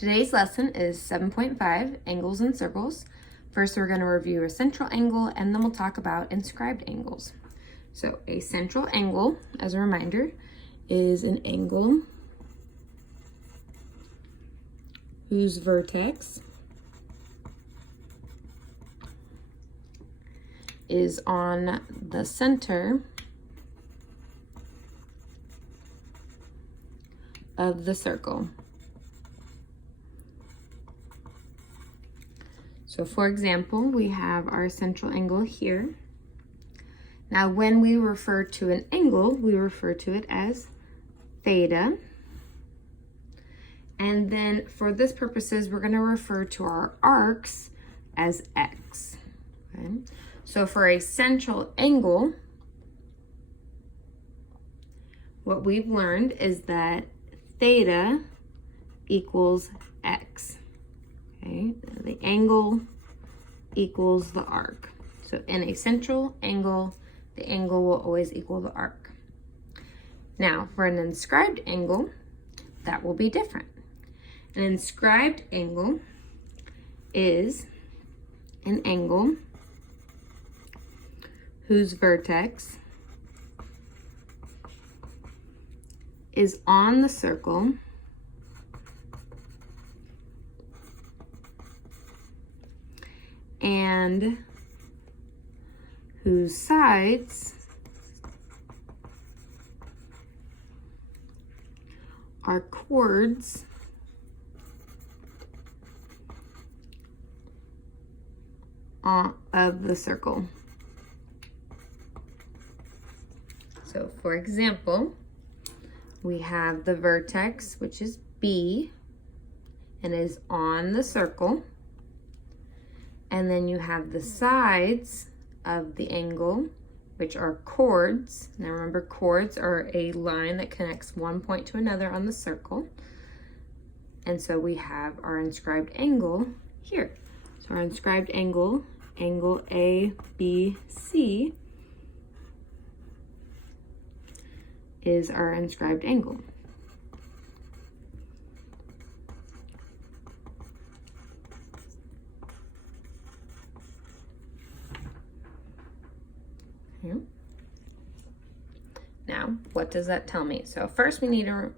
Today's lesson is 7.5, angles and circles. First, we're going to review a central angle, and then we'll talk about inscribed angles. So a central angle, as a reminder, is an angle whose vertex is on the center of the circle. So for example, we have our central angle here. Now when we refer to an angle, we refer to it as theta. And then for this purposes, we're going to refer to our arcs as x. Okay? So for a central angle, what we've learned is that theta equals x. Okay, the angle equals the arc. So in a central angle, the angle will always equal the arc. Now, for an inscribed angle, that will be different. An inscribed angle is an angle whose vertex is on the circle and whose sides are chords of the circle. So for example, we have the vertex, which is B, and is on the circle. And then you have the sides of the angle, which are chords. Now remember, chords are a line that connects one point to another on the circle. And so we have our inscribed angle here. So our inscribed angle, angle ABC, is our inscribed angle. Okay. Now, what does that tell me? So first we need to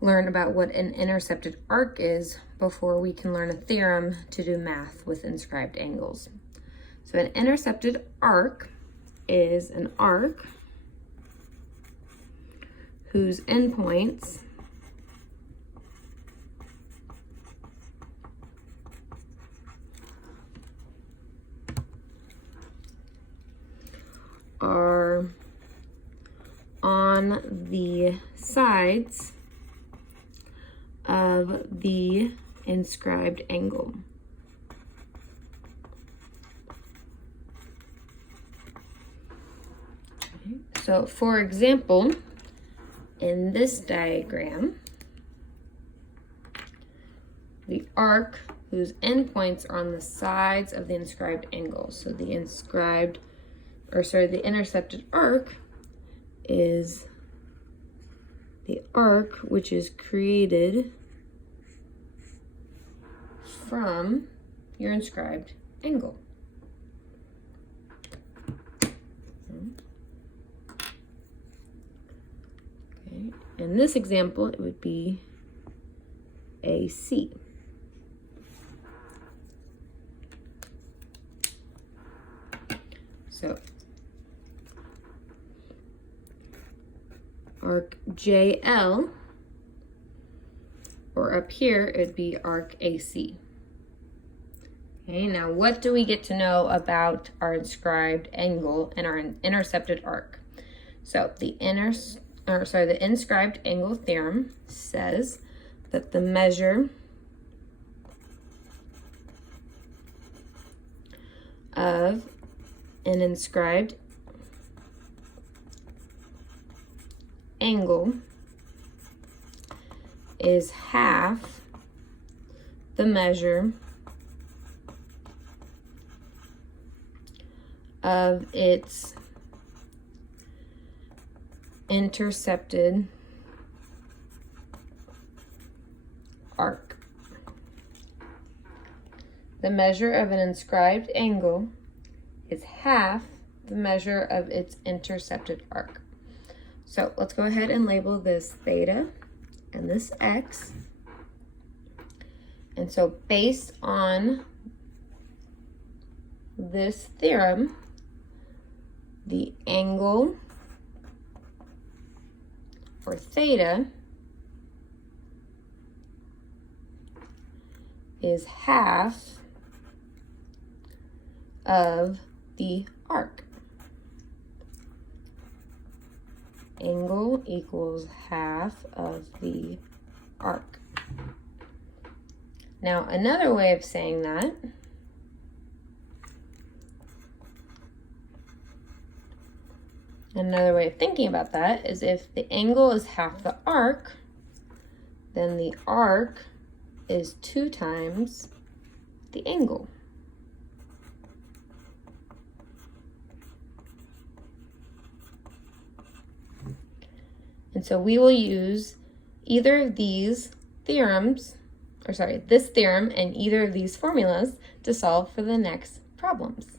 learn about what an intercepted arc is before we can learn a theorem to do math with inscribed angles. So an intercepted arc is an arc whose endpoints are on the sides of the inscribed angle. Okay. So for example, in this diagram, the arc whose endpoints are on the sides of the inscribed angle. So the intercepted arc is the arc which is created from your inscribed angle. Okay. In this example, it would be AC. So arc JL, or up here, it'd be arc AC. Okay, now what do we get to know about our inscribed angle and our intercepted arc? So the inscribed angle theorem says that the measure of an inscribed angle is half the measure of its intercepted arc. the measure of an inscribed angle is half the measure of its intercepted arc. So let's go ahead and label this theta and this x. And so based on this theorem, the angle for theta is half of the arc. Angle equals half of the arc. Now, another way of saying that another way of thinking about that is if the angle is half the arc, then the arc is 2 times the angle. And so we will use either of these theorems, this theorem and either of these formulas to solve for the next problems.